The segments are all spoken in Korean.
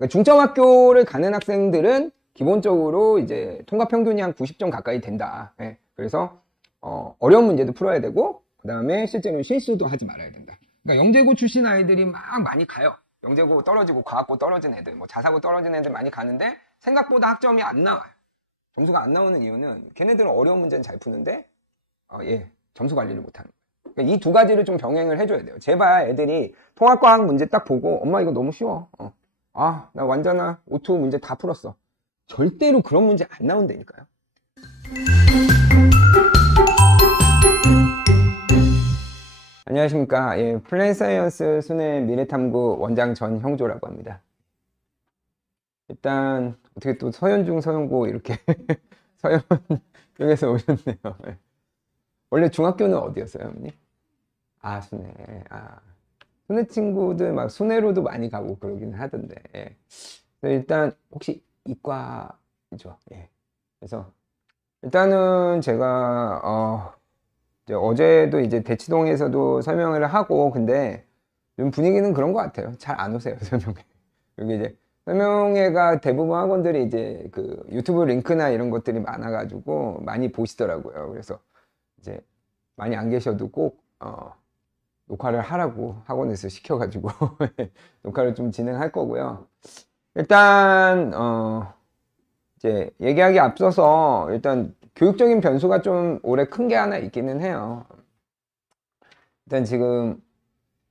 그러니까 중점학교를 가는 학생들은 기본적으로 이제 통합 평균이 한 90점 가까이 된다. 예. 그래서 어려운 문제도 풀어야 되고 그 다음에 실제로는 실수도 하지 말아야 된다. 그러니까 영재고 출신 아이들이 막 많이 가요. 영재고 떨어지고 과학고 떨어진 애들, 뭐 자사고 떨어진 애들 많이 가는데 생각보다 학점이 안 나와요. 점수가 안 나오는 이유는 걔네들은 어려운 문제는 잘 푸는데 점수 관리를 못하는 거예요. 그러니까 이 두 가지를 좀 병행을 해줘야 돼요. 제발 애들이 통합과학 문제 딱 보고 엄마 이거 너무 쉬워. 나 완전한 오투 문제 다 풀었어. 절대로 그런 문제 안 나온다니까요. 안녕하십니까. 플랜사이언스 순회 미래탐구 원장 전형조라고 합니다. 일단 어떻게 또 서현중, 서현고 이렇게 서현 쪽에서 오셨네요. 원래 중학교는 어디였어요, 어머니? 순회. 순회 친구들 막 순회로도 많이 가고 그러긴 하던데. 일단 혹시 이과죠. 그래서 일단은 제가 어제도 이제 대치동에서도 설명을 하고 근데 좀 분위기는 그런 것 같아요. 잘 안 오세요, 설명회. 여기 이제 설명회가 대부분 학원들이 이제 그 유튜브 링크나 이런 것들이 많아가지고 많이 보시더라고요. 그래서 이제 많이 안 계셔도 꼭 녹화를 하라고 학원에서 시켜가지고 녹화를 좀 진행할 거고요. 일단 이제 얘기하기 앞서서 일단 교육적인 변수가 좀 올해 큰 게 하나 있기는 해요. 일단 지금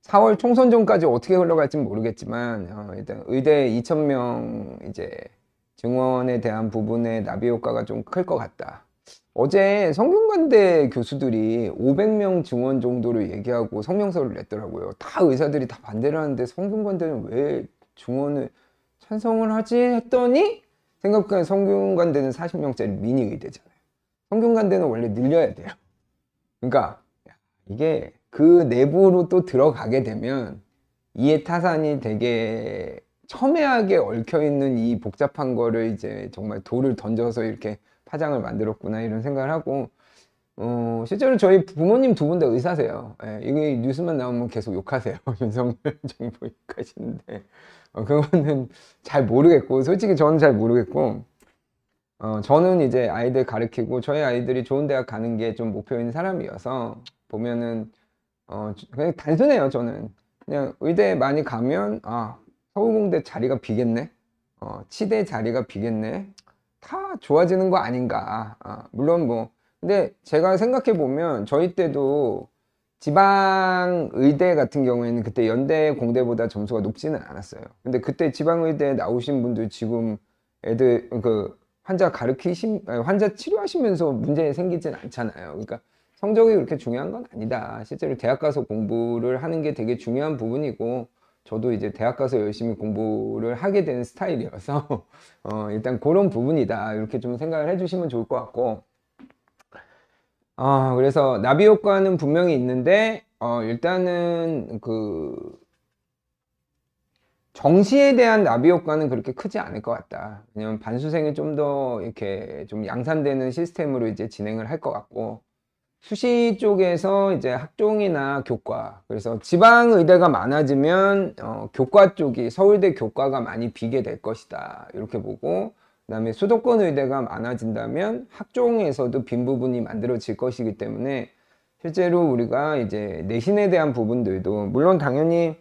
4월 총선 전까지 어떻게 흘러갈지는 모르겠지만 일단 의대 2,000명 이제 증원에 대한 부분의 나비 효과가 좀 클 것 같다. 어제 성균관대 교수들이 500명 증원 정도로 얘기하고 성명서를 냈더라고요. 다 의사들이 다 반대를 하는데 성균관대는 왜 증원을 찬성을 하지 했더니 생각보다 성균관대는 40명짜리 미니 의대잖아요. 성균관대는 원래 늘려야 돼요. 그러니까 이게 그 내부로 또 들어가게 되면 이해타산이 되게 첨예하게 얽혀있는 이 복잡한 거를 이제 정말 돌을 던져서 이렇게 파장을 만들었구나 이런 생각을 하고 실제로 저희 부모님 두 분 다 의사세요. 이게 뉴스만 나오면 계속 욕하세요. 윤석열 정부 욕하시는데 그거는 잘 모르겠고 솔직히 저는 잘 모르겠고 저는 이제 아이들 가르치고 저희 아이들이 좋은 대학 가는 게 좀 목표인 사람이어서 보면은 그냥 단순해요. 저는 그냥 의대 많이 가면 서울공대 자리가 비겠네, 치대 자리가 비겠네, 다 좋아지는 거 아닌가. 물론 뭐 근데 제가 생각해 보면 저희 때도 지방의대 같은 경우에는 그때 연대 공대보다 점수가 높지는 않았어요. 근데 그때 지방의대 나오신 분들 지금 애들 환자 환자 치료하시면서 문제 생기진 않잖아요. 그러니까 성적이 그렇게 중요한 건 아니다. 실제로 대학 가서 공부를 하는 게 되게 중요한 부분이고 저도 이제 대학 가서 열심히 공부를 하게 되는 스타일이어서 일단 그런 부분이다. 이렇게 좀 생각을 해주시면 좋을 것 같고 그래서 나비 효과는 분명히 있는데 일단은 그 정시에 대한 나비 효과는 그렇게 크지 않을 것 같다. 왜냐면 반수생이 좀 더 이렇게 좀 양산되는 시스템으로 이제 진행을 할 것 같고 수시 쪽에서 이제 학종이나 교과, 그래서 지방의대가 많아지면 교과 쪽이 서울대 교과가 많이 비게 될 것이다 이렇게 보고, 그 다음에 수도권 의대가 많아진다면 학종에서도 빈 부분이 만들어질 것이기 때문에 실제로 우리가 이제 내신에 대한 부분들도 물론 당연히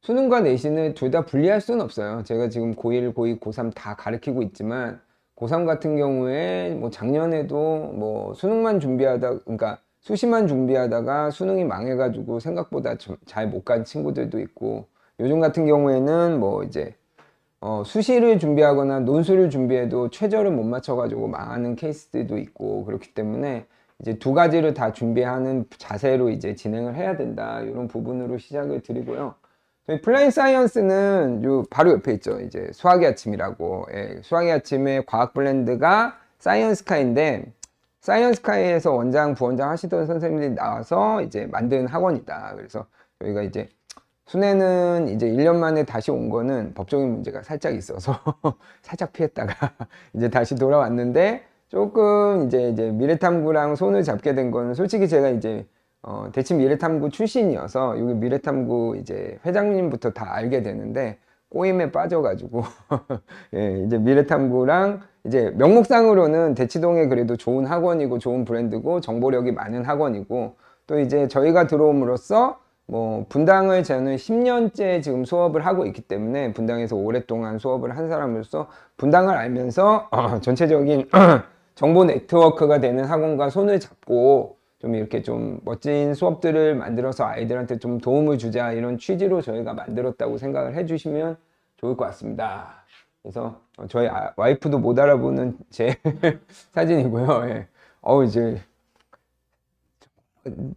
수능과 내신을 둘 다 분리할 수는 없어요. 제가 지금 고1, 고2, 고3 다 가르치고 있지만 고3 같은 경우에 뭐 작년에도 뭐 수능만 그러니까 수시만 준비하다가 수능이 망해가지고 생각보다 잘 못 간 친구들도 있고, 요즘 같은 경우에는 뭐 이제 수시를 준비하거나 논술을 준비해도 최저를 못 맞춰가지고 망하는 케이스들도 있고, 그렇기 때문에 이제 두 가지를 다 준비하는 자세로 이제 진행을 해야 된다. 이런 부분으로 시작을 드리고요. 저희 플라잉 사이언스는 요 바로 옆에 있죠. 이제 수학의 아침이라고. 수학의 아침의 과학 블렌드가 사이언스카이인데, 사이언스카이에서 원장, 부원장 하시던 선생님들이 나와서 이제 만든 학원이다. 그래서 저희가 이제 순회는 이제 1년 만에 다시 온 거는 법적인 문제가 살짝 있어서 살짝 피했다가 이제 다시 돌아왔는데, 조금 이제 미래탐구랑 손을 잡게 된 거는 솔직히 제가 이제 대치 미래탐구 출신이어서 여기 미래탐구 이제 회장님부터 다 알게 되는데, 꼬임에 빠져가지고 예, 이제 미래탐구랑 이제 명목상으로는 대치동에 그래도 좋은 학원이고 좋은 브랜드고 정보력이 많은 학원이고 또 이제 저희가 들어옴으로써 뭐 분당을 저는 10년째 지금 수업을 하고 있기 때문에 분당에서 오랫동안 수업을 한 사람으로서 분당을 알면서 전체적인 정보 네트워크가 되는 학원과 손을 잡고 좀 이렇게 좀 멋진 수업들을 만들어서 아이들한테 좀 도움을 주자 이런 취지로 저희가 만들었다고 생각을 해주시면 좋을 것 같습니다. 그래서 저희 와이프도 못 알아보는 제 사진이고요. 예. 이제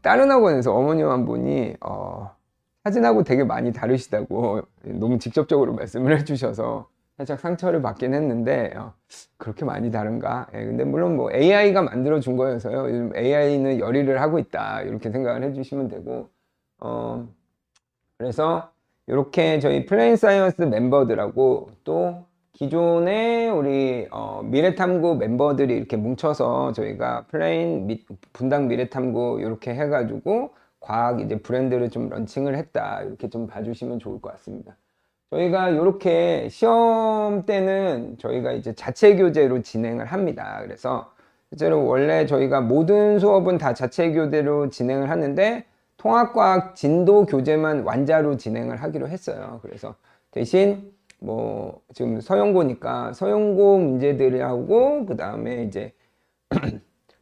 다른 학원에서 어머님 한 분이 사진하고 되게 많이 다르시다고 너무 직접적으로 말씀을 해주셔서 살짝 상처를 받긴 했는데 그렇게 많이 다른가? 예, 근데 물론 뭐 AI가 만들어 준 거여서요. 요즘 AI는 열의를 하고 있다 이렇게 생각을 해주시면 되고 그래서 이렇게 저희 플레인 사이언스 멤버들하고 또 기존의 우리 미래탐구 멤버들이 이렇게 뭉쳐서 저희가 분당 미래탐구 이렇게 해가지고 과학 이제 브랜드를 좀 런칭을 했다 이렇게 좀 봐주시면 좋을 것 같습니다. 저희가 이렇게 시험 때는 저희가 이제 자체 교재로 진행을 합니다. 그래서 실제로 원래 저희가 모든 수업은 다 자체 교재로 진행을 하는데 통합과학 진도 교재만 완자로 진행을 하기로 했어요. 그래서 대신 뭐 지금 서영고니까 서영고 문제들하고 그 다음에 이제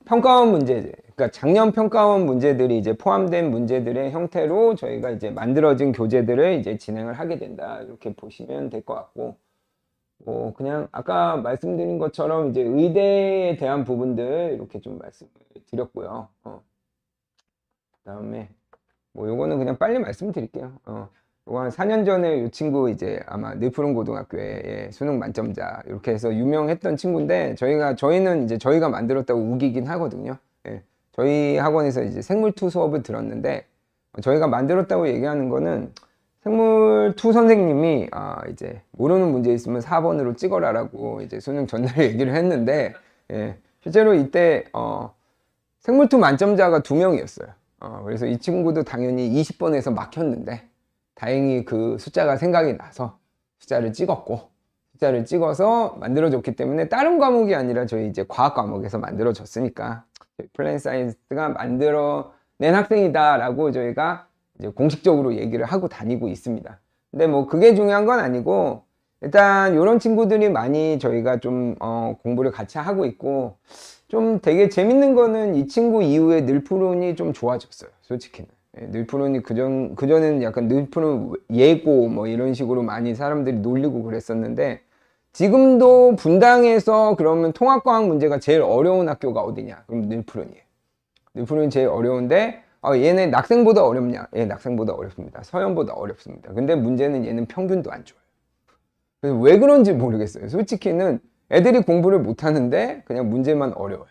평가원 문제, 그러니까 작년 평가원 문제들이 이제 포함된 문제들의 형태로 저희가 이제 만들어진 교재들을 이제 진행을 하게 된다 이렇게 보시면 될 것 같고, 뭐 그냥 아까 말씀드린 것처럼 이제 의대에 대한 부분들 이렇게 좀 말씀을 드렸고요. 그다음에 뭐 요거는 그냥 빨리 말씀드릴게요. 요거 한 4년 전에 이 친구 이제 아마 늘푸른 고등학교의 수능 만점자 이렇게 해서 유명했던 친구인데 저희는 이제 저희가 만들었다고 우기긴 하거든요. 예, 저희 학원에서 이제 생물2 수업을 들었는데 저희가 만들었다고 얘기하는 거는 생물2 선생님이 이제 모르는 문제 있으면 4번으로 찍어라라고 이제 수능 전날 얘기를 했는데 예, 실제로 이때 생물2 만점자가 2명이었어요. 그래서 이 친구도 당연히 20번에서 막혔는데 다행히 그 숫자가 생각이 나서 숫자를 찍어서 만들어줬기 때문에 다른 과목이 아니라 저희 이제 과학 과목에서 만들어졌으니까 플레인 사이언스가 만들어낸 학생이다 라고 저희가 이제 공식적으로 얘기를 하고 다니고 있습니다. 근데 뭐 그게 중요한 건 아니고 일단 이런 친구들이 많이 저희가 좀 공부를 같이 하고 있고, 좀 되게 재밌는 거는 이 친구 이후에 늘푸른이 좀 좋아졌어요. 솔직히는. 늘푸른이 그전에는 약간 늘푸른 예고 뭐 이런 식으로 많이 사람들이 놀리고 그랬었는데, 지금도 분당에서 그러면 통합과학 문제가 제일 어려운 학교가 어디냐? 그럼 늘푸른이에요. 늘푸른이 제일 어려운데 얘네 낙생보다 어렵냐? 예, 낙생보다 어렵습니다. 서연보다 어렵습니다. 근데 문제는 얘는 평균도 안 좋아요. 그래서 왜 그런지 모르겠어요. 솔직히는 애들이 공부를 못하는데 그냥 문제만 어려워요.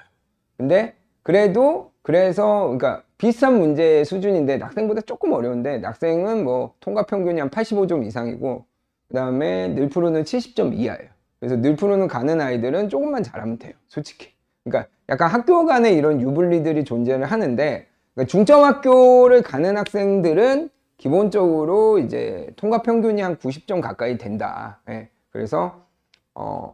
근데 그래서 그러니까 비슷한 문제 수준인데 낙생보다 조금 어려운데, 낙생은 뭐 통과 평균이 한 85점 이상이고 그 다음에 늘푸른은 70점 이하예요. 그래서 늘푸른은 가는 아이들은 조금만 잘하면 돼요. 솔직히. 그러니까 약간 학교 간에 이런 유불리들이 존재를 하는데, 그러니까 중점학교를 가는 학생들은 기본적으로 이제 통과 평균이 한 90점 가까이 된다. 예. 그래서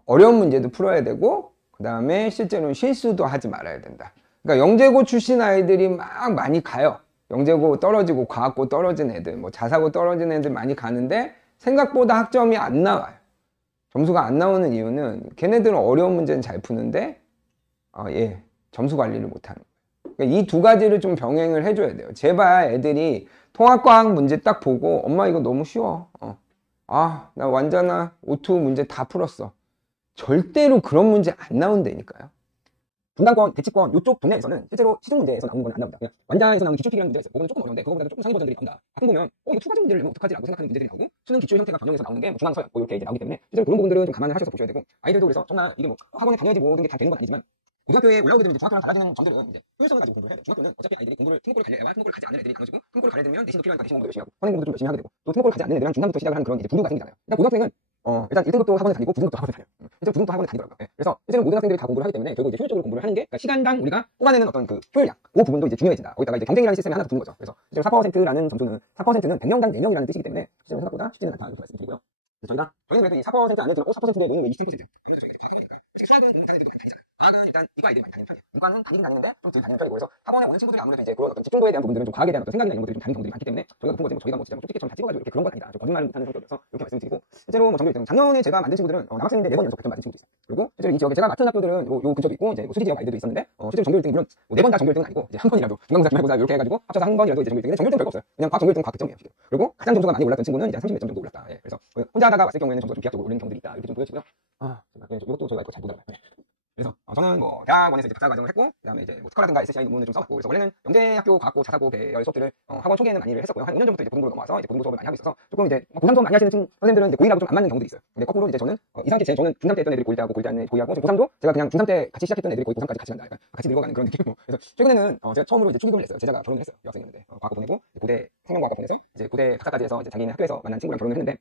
어려운 문제도 풀어야 되고 그 다음에 실제로는 실수도 하지 말아야 된다. 그러니까 영재고 출신 아이들이 막 많이 가요. 영재고 떨어지고 과학고 떨어진 애들, 뭐 자사고 떨어진 애들 많이 가는데 생각보다 학점이 안 나와요. 점수가 안 나오는 이유는 걔네들은 어려운 문제는 잘 푸는데 점수 관리를 못하는 거예요. 그러니까 이 두 가지를 좀 병행을 해줘야 돼요. 제발 애들이 통합과학 문제 딱 보고 엄마 이거 너무 쉬워. 나 완자나 O2 문제 다 풀었어. 절대로 그런 문제 안 나온다니까요. 분당권, 대치권 이쪽 동네에서는 실제로 시중 문제에서 나오는 건 안 나옵니다. 그냥 완자에서 나오는 기출필이라는 문제가 있어요. 그거는 조금 어려운데 그거보다 조금 상위 버전들이 나온다. 가끔 보면 이거 투과제 문제를 내면 어떡하지? 라고 생각하는 문제들이 나오고, 수능 기출 형태가 변형해서 나오는 게 중앙, 서역 뭐 이렇게 이제 나오기 때문에 실제로 그런 부분들은 좀 감안을 하셔서 보셔야 되고, 아이들도 그래서 정말 이게 뭐 학원에 다녀야지 모든 게 다 되는 건 아니지만 고등학교에 올라오게 되면 중학교랑 달라지는 점들은 이제 효율성을 가지고 공부를 해야 돼요. 중학교는 어차피 아이들이 특목고를 가는 애와 특목고를 가지 않는 애들이 나눠지고, 특목고를 가려 되면 내신도 필요하니까 내신 공부도 열심히 하고 선행 공부도 좀 열심히 하게 되고, 또 특목고를 가지 않는 애들은 중간부터 시작을 하는 그런 이제 부류가 생기잖아요. 그러니까 고등학생은 일단 1등급도 학원에 다니고 9등급도 학원에 다녀요. 실제 9등급도 학원에 다니더라고요. 그래서 실제로 모든 학생들이 다 공부를 하기 때문에 결국 이제 효율적으로 공부를 하는 게, 그러니까 시간당 우리가 뽑아내는 어떤 그 효율량, 그 부분도 이제 중요해진다. 거기다가 이제 경쟁이라는 시스템이 하나 더 붙는 거죠. 그래서 실제로 4%라는 점수는 4%는 100명당 4명이라는 뜻이기 때문에 실제로 생각보다 쉽지는 않다 이렇게 말씀드리고요. 저희는 그래도 이 4% 안에 들어 4%인데 너는 왜 20%? 그래도 저희가 과학하니까. 솔직히 수학은 공부 다니는 애들도 많이 다니잖아요. 과학은 일단 이과 애들이 많이 다니는 편이에요. 이과는 다니긴 다니는데 좀 덜 다니는 편이고, 그래서 학원에 오는 친구들이 아무래도 이제 그런 어떤 집중도에 대한 부분들은 좀 과학에 대한 어떤 생각이나 이런 것들이 좀 다른 경우들이 많기 때문에 저희가 높은 거지 뭐 저희가 뭐 진짜 뭐 쪽지처럼 다 찍어가지고 이렇게 그런 건 아니다. 거짓말을 못하는 성격이어서 이렇게 말씀드리고, 실제로 뭐 정규 1등 작년에 제가 만든 친구들은 남학생인데 4번 연속 100점 맞은 친구도 있어요. 그리고 실제로 이 지역에 제가 맡은 학교들은 요 근처도 있고 이제 뭐 수지 지역 아이들도 있었는데 실제로 정규 1등 물론 4번 다 정규 1등은 아니고 이제 한 번이라도 중간고사 중간고사 이렇게 해가지고 합쳐서 한 번이라도 이제 정규 1등인데 정규 1등 별거 없어요. 그냥 과학 정규 1등 과학 점이에요. 그리고 가장 점수가 많이 올랐던 친구는 이제 30몇 점 정도 올랐다. 예, 그래서 혼자 하다가 왔을 경우에는 점수가 좀 비약적으로 올리는 경우들이 있다. 이렇게 좀 보여지고요. 이것도 저희가 잘 못 알아요. 그래서 저는 뭐 대학원에서 이제 박사 과정을 했고, 그다음에 이제 뭐 특허라든가 SCI 논문을 좀 써봤고, 그래서 원래는 영대학교 과학고 자사고 배열 수업들을 학원 초기에는 많이 했었고요. 한 5년 전부터 이제 고등부로 넘어와서 이제 고등부 수업을 많이 하고 있어서 조금 이제 고3 수업 많이 하시는 선생님들은 이제 고1하고 좀 안 맞는 경우들이 있어요. 근데 거꾸로 이제 저는 이상하게 저는 중3 때 했던 애들이 고1 때 하고 고1 때 하는 고2하고 고3도 제가 그냥 중3 때 같이 시작했던 애들이 거의 고3까지 같이 간다. 약간 같이 늙어가는 그런 느낌이고. 그래서 최근에는 제가 처음으로 이제 축의금을 냈어요. 제자가 결혼을 했어요. 여학생이었는데 과학고 보내고 고대 생명과학과 보내서 이제 고대 박사까지 해서 이제 자기네 학교에서 만난 친구랑 결혼을 했는데,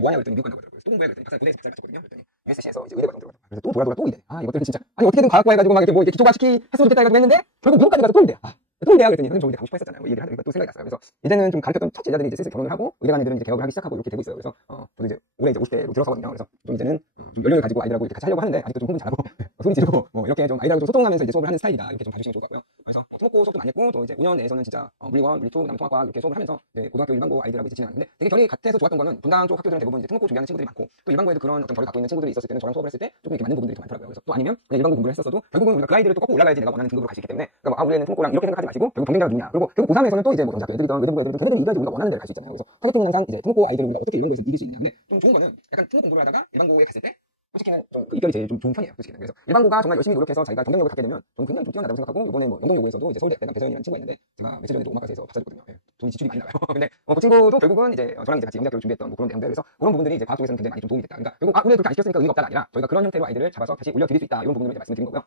뭐하냐고 그랬더니 미국 간다고 하더라고요. 또 공부해 그랬더니 박사 고대에서 박사를 마쳤거든요. 그랬더니 USC에서 이제 의대 과정 들어갔다. 그래서 또 돌아 또 이래. 이것들은 진짜 어떻게든 과학과 해가지고 막 이렇게 뭐 이렇게 기초과 시키 했으면 좋겠다 해가지고 했는데 결국 미국까지 가서 또 이래. 또 이래야 그랬더니 선생님 저 이제 가고 싶어 했었잖아요. 뭐 얘기를 하니까 또 생각이 났어요. 그래서 이제는 좀 가르쳤던 첫 제자들이 이제 슬슬 결혼을 하고 의대 간 애들은 이제 개업을 하기 시작하고 이렇게 되고 있어요. 그래서 저도 이제 올해 이제 50대로 들어서거든요. 그래서 좀 이제는 좀 연령을 가지고 아이들하고 이렇게 같이 하려고 하는데 아직도 좀 공부 잘하고 소리 지르고 뭐 이렇게 좀 아이들하고 좀 소통하면서 이제 수업을 하는 스타일이다. 이렇게 좀 봐주시면 좋을 것 같고요. 그래서 특목고 수업도 많이 했고 또 이제 5년 내에서는 진짜 물리원, 물리투, 그다음 통합과학 이렇게 수업을 하면서 이제 고등학교 일반고 아이들하고 이제 진행하는데 되게 결이 같아서 좋았던 거는 분당 쪽 학교들은 대부분 이제 특목고 준비하는 친구들이 많고 또 일반고에도 그런 어떤 결을 갖고 있는 친구들이 있었을 때는 저랑 수업을 했을 때 조금 이렇게 맞는 부분들이 좀 많더라고요. 그래서 또 아니면 그냥 일반고 공부를 했었어도 결국은 우리가 그 아이들을 또 꺾고 올라가야지 내가 원하는 등급으로 갈 수 있기 때문에 그러니까 우리는 특목고랑 이렇게 생각하지 마시고 결국 경쟁자가 누구냐. 그리고 결국 고3에서는 또 이제 뭐 정작교 애들이든 의대부 애들이든 걔네들이 이겨야지 우리가 원하는 데를 갈 수 있잖아요. 그래서 타겟팅 항상 이제 특목고 아이들을 우리가 어떻게 일반고에서 이길 수 있냐. 근데 좀 좋은 거는 약간 특목 공부를 하다가 일반고에 갔을 때 솔직히는 좀 이견이 제일 좀 좋은 편이에요. 솔직히는. 그래서 일반고가 정말 열심히 노력해서 자기가 경쟁력을 갖게 되면 좀 굉장히 좀 뛰어나다고 생각하고, 이번에 뭐 영동여고에서도 이제 서울대 대단 배서연이라는 친구가 있는데 제가 며칠 전에도 오마카세에서 받아줬거든요. 예, 돈이 지출이 많이 나와요. 근데 그 친구도 결국은 이제 저랑 이제 같이 영대학교를 준비했던 뭐 그런 내용들, 그래서 그런 부분들이 이제 과학 쪽에서는 굉장히 많이 좀 도움이 됐다. 그러니까 결국 우리가 그렇게 안 시켰으니까 의미가 없다가 아니라 저희가 그런 형태로 아이들을 잡아서 다시 올려드릴 수 있다. 이런 부분을 이제 말씀을 드린 거고요.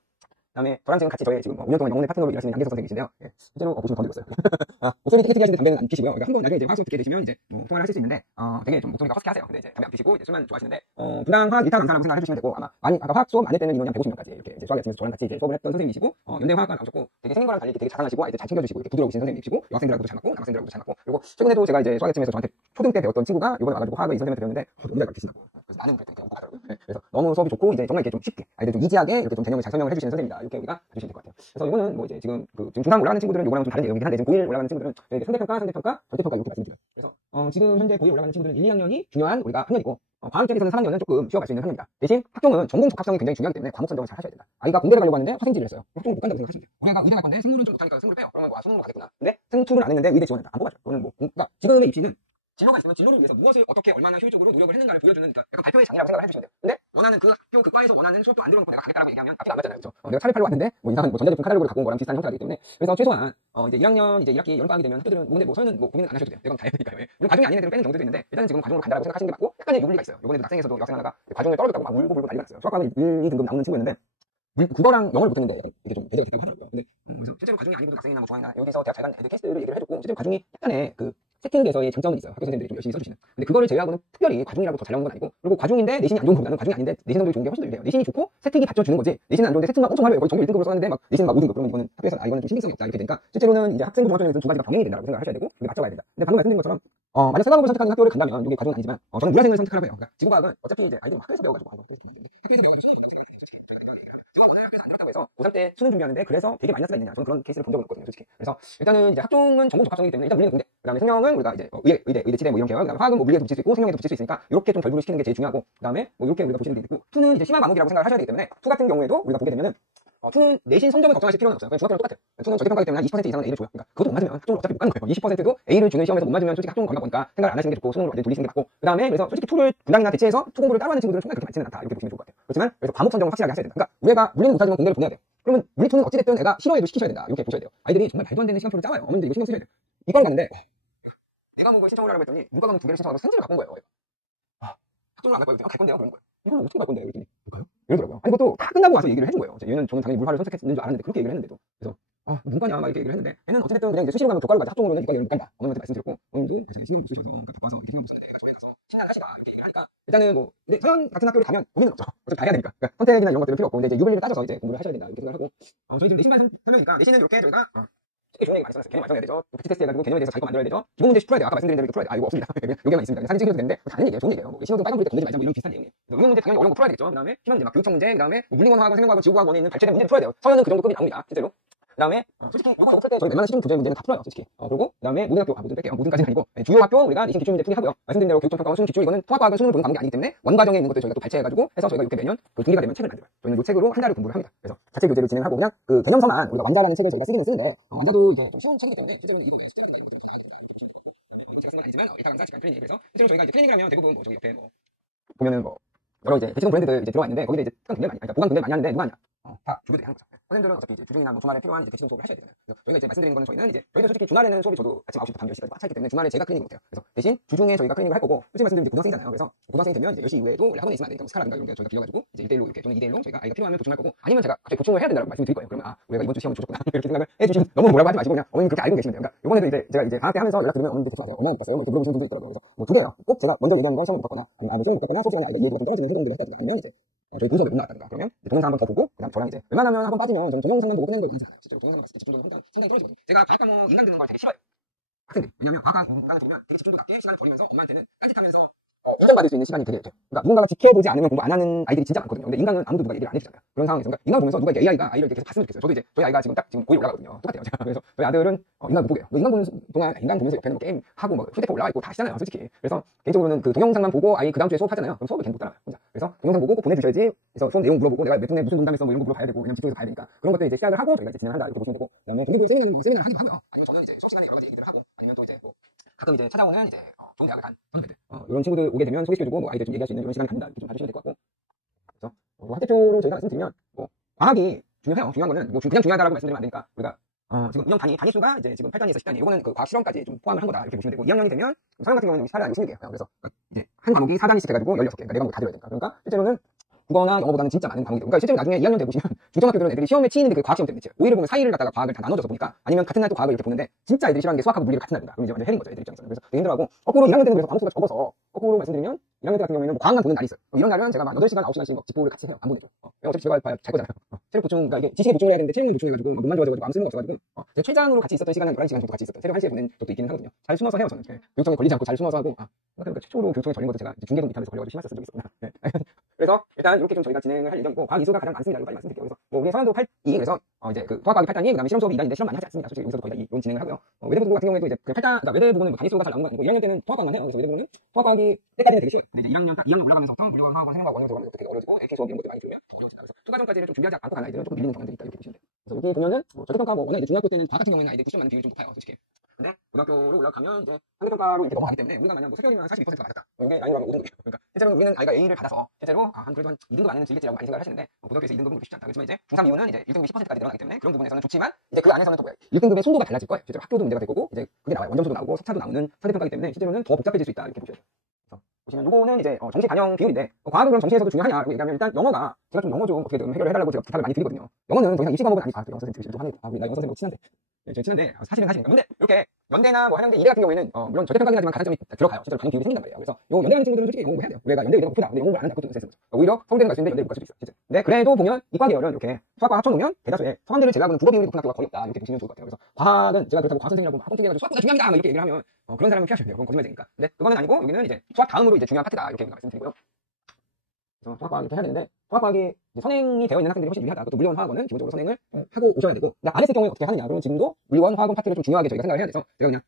그다음에 저랑 지금 같이 저의 지금 5년 동안 영혼의 파트너로 일하시는 양계석 선생님이신데요. 예, 실제로 보시면 더 늙었어요. 목소리 티키티키 하시는데 담배는 안 피시고요. 그러니까 한번 나중에 이제 화학 수업 듣게 되시면 이제 통화를 하실 수 있는데 되게 좀 목소리가 허스키하세요. 근데 이제 담배 안 피시고 이제 술만 좋아하시는데 분당 화학 1타 강사라고 생각해 주시면 되고, 아마 많이 아까 화학 수업 안 할 때는 인원이 한 150명까지 이렇게 이제 수학에 아침에서 저랑 같이 이제 수업을 했던 선생님이시고 연대 화학과 나오셨고 되게 생긴 거랑 달리 되게 자상하시고 아이들 잘 챙겨주시고 이렇게 부드러우신 선생님이시고 여학생들하고도 잘 맞고 남학생들하고도 잘 맞고, 그리고 최근에도 제가 이제 수학 아침에서 저한테 초등 때 배웠던 친구가 이번에 와가지고 화학을 이 선생님한테 배웠는데 너무 잘 가르치신다고. 그래서 나는 그랬더니 웃고 가더라고요. 그래서 너무 수업이 좋고 이제 정말 이렇게 좀 쉽게 아이들 좀 이지하게 이렇게 좀 개념을 잘 설명을 해주시는 선생님이다. 이렇게 우리가 봐주시면 될 것 같아요. 그래서 이거는 뭐 이제 지금 지금 중3 올라가는 친구들은 이거랑 좀 다른 내용이긴 한데 지금 고1 올라가는 친구들은 이제 상대평가, 절대평가 이렇게 말씀드려요. 그래서 지금 현재 고1 올라가는 친구들은 1, 2학년이 중요한 우리가 학년이고 과학 쪽에서는 3학년은 조금 쉬어갈 수 있는 학년입니다. 대신 학종은 전공 적합성이 굉장히 중요하기 때문에 과목 선정을 잘 하셔야 된다. 아이가 공대를 가려고 하는데 화생지를 했어요. 학종을 못 간다고 생각하시면 돼요. 우리가 의대 갈 건데 승무는 좀 못하니까 승무를 빼요. 그러면 수능으로 가겠구나. 근데 승투를 안 했는데 의대 지원했다. 안 뽑아줘. 그거는 뭐 그러니까 지금의 입시는 진로가 있으면 진로를 위해서 무엇을 어떻게 얼마나 효율적으로 노력을 했는가를 보여주는, 그러니까 약간 발표의 장이라고 생각을 해주시면 돼요. 근데 원하는 그 학교 그 과에서 원하는 수업도 안 들어놓고 내가 가겠다라고 얘기하면 앞뒤가 안 맞잖아요. 그렇죠? 내가 차를 팔러 왔는데 뭐 이상한 뭐 전자제품 카탈로그를 갖고 온 거랑 비슷한 형태가 되기 때문에, 그래서 최소한 이제 1학년 이제 1학기 여름방학이 되면 학교들은 근데 뭐 저희는 뭐 고민은 안 하셔도 돼요. 이건 다행이니까요. 물론 과중이 아닌 애들은 빼는 경우도 있는데 일단은 지금 과중으로 간다라고 생각하시는 게 맞고, 약간의 유불리가 있어요. 이번에도 학생에서도 여학생 하나가 과중을 떨어졌다고 막 울고 난리가 났어요. 수학과는 1, 2등급 나오는 친구였는데 국어랑 영어를 못했는데 이게 좀 배제가 됐다고 하더라고요. 근데 그래서 실제로 과중이 아니고도 학생이나 뭐 중앙이나 여기서 대학 잘 간 애들 캐스트를 얘기를 해줬고, 실제로 과중이 약간의 그 세팅에서의 장점은 있어요. 학교 선생님들이 좀 열심히 써주시는. 근데 그거를 제외하고는 특별히 과중이라고 더 잘 나온 건 아니고, 그리고 과중인데 내신이 안 좋은 것보다는 과중이 아닌데 내신 성적이 좋은 게 훨씬 더 유리해요. 내신이 좋고 세팅이 받쳐주는 거지, 내신은 안 좋은데 세팅만 엄청 하려고 거의 전교 1등급으로 썼는데 막 내신은 막 5등급, 그러면 이거는 학교에서 이거는 좀 신빙성이 없다 이렇게 되니까 실제로는 이제 학생부 중학교에서 두 가지가 병행이 된다고 생각을 하셔야 되고 이게 맞춰가야 된다. 근데 방금 말씀드린 것처럼 만약 생화학을 선택하는 학교를 간다면 이게 과중은 아니지만 저는 문화생을 선택하라고 해요. 그러니까 지구과학은 어차피 이제 아이들은 학교에서 배워가지고 학교에서 배워가지고 수능이 본다고 생각하는데 솔직히 저희가 생각하기에는 지구과학 원하는 학교에서 안 들었다고 해서 고3 때 수능 준비하는데 그래서 되게 마이너스가 있느냐, 저는 그런 케이스를 본 적은 없거든요 솔직히. 그래서 일단은 이제 학종은 전공 적합성이기 때문에 일단 물리는 공대, 그다음에 생명은 우리가 이제 의대 치대 뭐 이런 계열, 그다음에 화학은 뭐 물리에도 붙일 수 있고 생명에도 붙일 수 있으니까 이렇게 좀 결부를 시키는 게 제일 중요하고, 그다음에 뭐 이렇게 우리가 보시는 게 있고, 투는 이제 심화 과목이라고 생각을 하셔야 되기 때문에 투 같은 경우에도 우리가 보게 되면은 투는 내신 성적을 걱정하실 필요는 없어요. 그냥 중학교랑 똑같아요. 투는 절대평가기 때문에 한 20% 이상은 A를 줘요. 그러니까 그것도 못 맞으면 학종을 어차피 못 가는 거예요. 20%도 A를 주는 시험에서 못 맞으면 솔직히 학종 거리가 보니까 생각을 안 하시는 게 좋고 수능으로 완전히 돌리시는 게 맞고, 그다음에 그래서 솔직히 투를 분당이나 대체해서 투 공부를 따로 하는 친구들은 정말 그렇게 많지는 않다. 이렇게 보시면 좋을 것 같아요. 그렇지만 그래서 과목 선정을 확실하게 하셔야 된다. 그러니까 우리가 물리는 못하지만 공대를 보내야 돼요. 그러면 물리 투는 어찌됐든 애가 싫어해도 시키셔야 된다. 이렇게 보셔야 돼요. 아이들이 정말 말도 안 되는 시간표를 짜와요. 어머니들 이거 신경 쓰셔야 돼요. 이과를 갔는데 내가 뭔가 신청을 하려고 했더니 문과 과목 2개를 신청하고 생지를 갖고 온 거예요. 학종을 안 갈 거예요. 갈 건데요. 그런 거예요. 이걸 어떻게 갈 건데요? 그랬더니 뭘까요? 이러더라고요. 아니 그것도 다 끝나고 와서 얘기를 해준 거예요. 얘는 저는 당연히 물화를 선택했는 줄 알았는데 그렇게 얘기를 했는데도, 그래서 문과냐 막 이렇게 얘기를 했는데 얘는 어쨌든 그냥 이제 수시로 가면 교과를 가지 학종으로는 이과 이런 못 간다. 어머님한테 말씀드렸고, 어머님도 제가 신경이 못 쓰셔서 바빠서 이렇게 생각 못 썼는데 내가 저에 가서 신난하시다 이렇게 얘기를 하니까 일단은 뭐 근데 서현 같은 학교를 가면 고민은 없죠. 어차피 다 해야 되니까. 그러니까 선택이나 이런 것들은 필요 없고, 근데 이제 유불리를 따져서 이제 공부를 하셔야 된다 이렇게 생각을 하고, 저희 지금 내신반 설명이니까 내신은 이렇게 저희가 되게 좋은 얘기 많이 써놨어요. 개념 완성해야 되죠. 뷰티 테스트 해가지고 개념에 대해서 자기가 만들어야 되죠. 기본 문제 풀어야 돼요. 아까 말씀드린 대로 이거 풀어야 돼요. 이거 없습니다. 여기만 있습니다. 사진 찍어도 되는데 다른 얘기예요. 좋은 얘기예요. 신호등 빨간불에 건들지 말자 뭐 이런 비슷한 내용이에요. 의문 문제 당연히 어려운 거 풀어야 되겠죠. 그 다음에 희망 문제, 막 교육청 문제, 그 다음에 물리원화하고 생명과학과 지구과학원에 있는 발췌된 문제를 풀어야 돼요. 서면은 그 정도 급이 나옵니다. 실제로. 그 다음에 솔직히 이거 풀 때 저희 웬만한 시중 교재 문제는 다 풀어요. 솔직히. 그리고 그 다음에 모든 학교, 모든 뺄게요. 모든까지는 아니고 주요 학교 우리가 리신 기출 문제 풀이하고요. 말씀드린 대로 교육청평가원 수능 기출 이거는 통합과학을 수능을 보는 과목이 아니기 때문에 원과정에 있는 것들 저희가 또 발췌해가지고 해서 저희가 이렇게 매년 그 분기가 되면 책을 만들어요. 저희는 이 책으로 한 달을 공부를 합니다. 그래서 자체 교재를 진행하고 그냥 그 개념서만 우리가 완자라는 책을 저희가 쓰기는 쓰는데 완자도 이제 좀 쉬운 책이기 때문에 실제로는 이거 숙제라든가 이런 것들이 다 나가게 됩니다. 이렇게 보시면 되고 제가 쓴 건 아니지만 이타 강사 직관 클리닉 그래서 실제로 저희가 이제 클리닉을 하면 대부분 뭐 저기 옆에 뭐 보면은 뭐 여러 이제 대시동 브랜드들 이제 들어와 있는데 거기에 이제 특강 굉장히 많이, 그러니까 보강 굉장히 많이 하는데 누가 하냐? 다 주교들이 하는 거죠. 선생님들은 어차피 이제 주중이나 뭐 주말에 필요한 이제 대시동 수업을 하셔야 되잖아요. 그래서 저희가 이제 말씀드리는 거는 저희는 이제 저희도 솔직히 주말에는 수업이 저도 아침 9시부터 밤 10시까지 차있기 때문에 주말에 제가 클리닉을 못해요. 그래서 대신 주중에 저희가 클리닉을 할 거고 솔직히 말씀드리면 이제 고등학생이잖아요. 그래서 고등학생이 되면 이제 10시 이후에도 원래 학원에 있으면 안 되니까 뭐 스카라든가 이런 게 저희가 빌려가지고 이제 1대1로 이렇게 또는 2대1로 저희가 아이가 필요하면 보충할 거고 아니면 제가 갑자기 보충을 해야 된다고 말씀을 드릴 거예요. 그러면 아 우리가 이번 주 시험을 조졌구나 이렇게 생각을 해주시면 너무 뭐라고 하지 마시고 그냥 어머님 그렇게 알고 계시면 돼요. 그러니까 이번에도 이제 제가 이제 방학 때 하면서 연락 드리면 어머님들 좋지 마세요. 엄마는 못 봤어요. 뭐 이렇게 물어보시는 분도 있더라고요. 그래서 뭐 두 개예요. 꼭 제가 먼저 얘기하는 건 시험을 못 봤거나 아니면 아무 시험을 못 봤거나 수업 시간에 아이가 이해도가 좀 떨어지는 후생들을 했다든가 아니면 이제 저희 교수업에 못 나왔다든가 그러면 동영상 한번 더 보고 그다음 저랑 이제 웬만하면 한번 빠지면 저는 동영상만 보고 끝내는 걸 많이 하잖아요. 실제로 동영상만 봤을 때 집중도는 상당히 떨어지거든요. 제가 과학 과목 인강 듣는 걸 되게 싫어요. 학생들. 왜냐면 과학 인강을 들으면 되게 집중도 낮게 시간을 버리면서 엄마한테는 딴짓하면서 인정받을 수 있는 시간이 되게 돼요. 그러니까 누군가가 지켜보지 않으면 공부 안 하는 아이들이 진짜 많거든요. 근데 인강은 아무도 누가 얘기를 안 해주잖아요. 그런 상황에서 그러니까 인강 보면서 누가 이렇게 AI가 아이를 이렇게 계속 봤으면 좋겠어요. 저도 이제 저희 아이가 지금 딱 지금 고1 올라가거든요. 똑같아요. 제가 그래서 저희 아들은 인강 못 보게요. 인강 보는 동안 인강 보면서 옆에는 뭐 게임 하고 뭐 휴대폰 올라가 있고 다 하시잖아요. 솔직히. 그래서 개인적으로는 그 동영상만 보고 아이 그 다음 주에 수업하잖아요. 그럼 수업을 걔는 못 따라요. 혼자. 그래서 동영상 보고 꼭 보내주셔야지. 그래서 수업 내용 물어보고 내가 몇 분에 무슨 문담했어 뭐 이런 거 물어봐야 되고 그냥 집중해서 봐야 되니까 그런 것들 이제 시작을 하고 저희가 이제 진행한다 이렇게 보시면 되고 그다음에 동기부여 세미나 하기도 하고요. 아니면 저는 이제 수업 시간에 여러 가지 얘기들을 하고 아니면 또 이제 뭐 가끔 이제 찾아오는 이제 좋은 대학을 간 선배들 이런 친구들 오게 되면 소개시켜주고 뭐 아이들 좀 얘기할 수 있는 이런 시간을 갖는다 이렇게 좀 봐주시면 될 것 같고 그래서 뭐 학교적으로 저희가 말씀드리면 뭐 과학이 중요해요. 중요한 거는 뭐 그냥 중요하다라고 말씀드리면 안 되니까 우리가 지금 운영 단위 수가 이제 지금 8단위에서 10단위 이거는 그 과학 실험까지 좀 포함을 한 거다 이렇게 보시면 되고 2학년이 되면 사용 같은 경우는 4단위 16개예요. 그래서 이제 한 과목이 4단위씩 해가지고 16개 그러니까 4과목 다 들어야 되니까 그러니까 실제로는 국어나 영어보다는 진짜 많은 과목이고 그러니까 실제로 나중에 2학년 때 보시면 중점학교들은 애들이 시험에 치이는 게 그 과학 시험 때문에 치요. 오히려 보면 사이를 갖다가 과학을 다 나눠줘서 보니까 아니면 같은 날 또 과학을 이렇게 보는데 진짜 애들이 싫어하는 게 수학하고 물리를 같은 날 본다. 그럼 이제 완전 해린 거죠 애들 입장에서는. 그래서 되게 힘들어하고 거꾸로 2학년 때는 그래서 과목 수가 적어서 거꾸로 말씀드리면 2학년 때 같은 경우에는 뭐 과학만 보는 날이 있어요. 이런 날은 제가 막 8시간 9시간씩 막 집보를 같이 해요. 안 보내죠. 어차피 제가 봐야 잘 거잖아요. 체력 보충 그러니까 이게 지식에 보충해야 되는데 체력을 보충해가지고 몸만 좋아져가지고 아무 쓸모가 없어가지고 제 최장으로 같이 있었던 시간은 11시간 정도 같이 있었던 새벽 1시에 보낸 적도 있기는 하거든요. 잘 숨어서 해요 저는. 교육청에 걸리지 않고 잘 숨어서 하고 생각해보니까 최초로 교육청에 걸린 것도 제가 중계동 이탈에서 걸려가지고 심했었던 적이 있었구나. 네. 그래서 일단 이렇게 좀 저희가 진행을 할 예정이고 과학 이수가 가장 많습니다. 이거 말씀드릴게요. 그래서 뭐 우리 서현도 8이 그래서 이제 그 통합과학이 8단위 그다음에 실험 수업이 2단인데 실험 많이 하지 않습니다. 솔직히 여기서도 거의 다 이론 진행을 하고요. 외대부고 같은 경우에도 이제 그 8단 그러니까 외대부고는 뭐 단위수가 잘 나오는 건 아니고 2학년 때는 통합과학만 해요. 그래서 외대부고는 통합과학이 때까지는 되게 쉬워요. 근데 이제 2학년 올라가면서부터 물리원 화학원 생명과학 원형 들어가면 되게 어려지고 액체 수업 이런 것들 많이 들으면 더 어려워진다. 그래서 투과정까지를 좀 준비하지 않고 간 아이들은 좀 밀리는 경향들이 있다 이렇게 보시면 돼요. 그래서 여기 보면은 뭐 절대평가 뭐 워낙 이제 중학교 때는 과학 같은 경우에는 아이들 90점 맞는 비율이 좀 높아요. 솔직히. 근데 고등학교로 올라가면 이제 상대평가로 이렇게 넘어가기 때문에 우리가 만약 뭐 사교육이면 42%가 맞았다. 이게 라인으로 하면 5등급이에요. 그러니까 실제로 우리는 아이가 A를 받아서 실제로 한 그래도 한 2등급 안에는 들겠지라고 많이 생각을 하시는데 고등학교에서 2등급은 그렇게 쉽지 않다. 그렇지만 이제 중3 이후는 이제 1등급이 10%까지 늘어나기 때문에 그런 부분에서는 좋지만 이제 그 안에서는 또 뭐야 1등급의 송도가 달라질 거예요. 실제로 학교도 문제가 될 거고 이제 그게 나와요. 원점수도 나오고 석차도 나오는 상대평가이기 때문에 실제로는 더 복잡해질 수 있다 이렇게 보셔야 돼요. 보시면 요거는 이제 정시 반영 비율인데 과학은 그럼 정시에서도 중요하냐고 얘기하면 일단 영어가 제가 좀 영어 좀 어떻게든 해결을 해달라고 제가 부탁을 많이 드리거든요. 영어는 더 이상 입시 과목은 아니고 영어 선생님 드시면 좀 하네요. 우리 나 영어 선생님 친한데 제가 친한데 사실은 사실이니까 근데 이렇게 연대나 뭐 한양대 이대 같은 경우에는 물론 절대평가긴 하지만 가산점이 들어가요. 실제로 반영 비율이 생긴단 말이에요. 그래서 요 연대 가는 친구들은 솔직히 영어 해야 돼요. 우리가 연대 의대가 높다. 근데 영어를 안 한다. 그것도 문제죠. 오히려 서울대는 갈 수 있는데 연대 못 갈 수도 있어요. 진짜. 근데 그래도 보면 이과 계열은 이렇게 수학과 합쳐놓으면 대다수의 서강대를 제외하고는 국어 비율이 높은 학교가 거의 없다. 이렇게 보시면 좋을 것 같아요. 그래서 과학은 제가 그렇다고 과학 선생님이라고 막 뻥튀기해가지고 수학보다 중요합니다. 막 이렇게 얘기를 하면 그런 사람은 피하셔야 돼요. 그건 거짓말이니까. 근데 그거는 아니고 여기는 이제 수학 다음으로 이제 중요한 파트다 이렇게 말씀드리고요. 그래서 통합과학 이렇게 해야 되는데 통합과학이 선행이 되어 있는 학생들이 훨씬 유리하다. 그것도 물리원 화학원은 기본적으로 선행을 하고 오셔야 되고 근데 안 했을 경우에 어떻게 하느냐. 그러면 지금도 물리원 화학원 파트를 좀 중요하게 저희가 생각을 해야 돼서 제가 그냥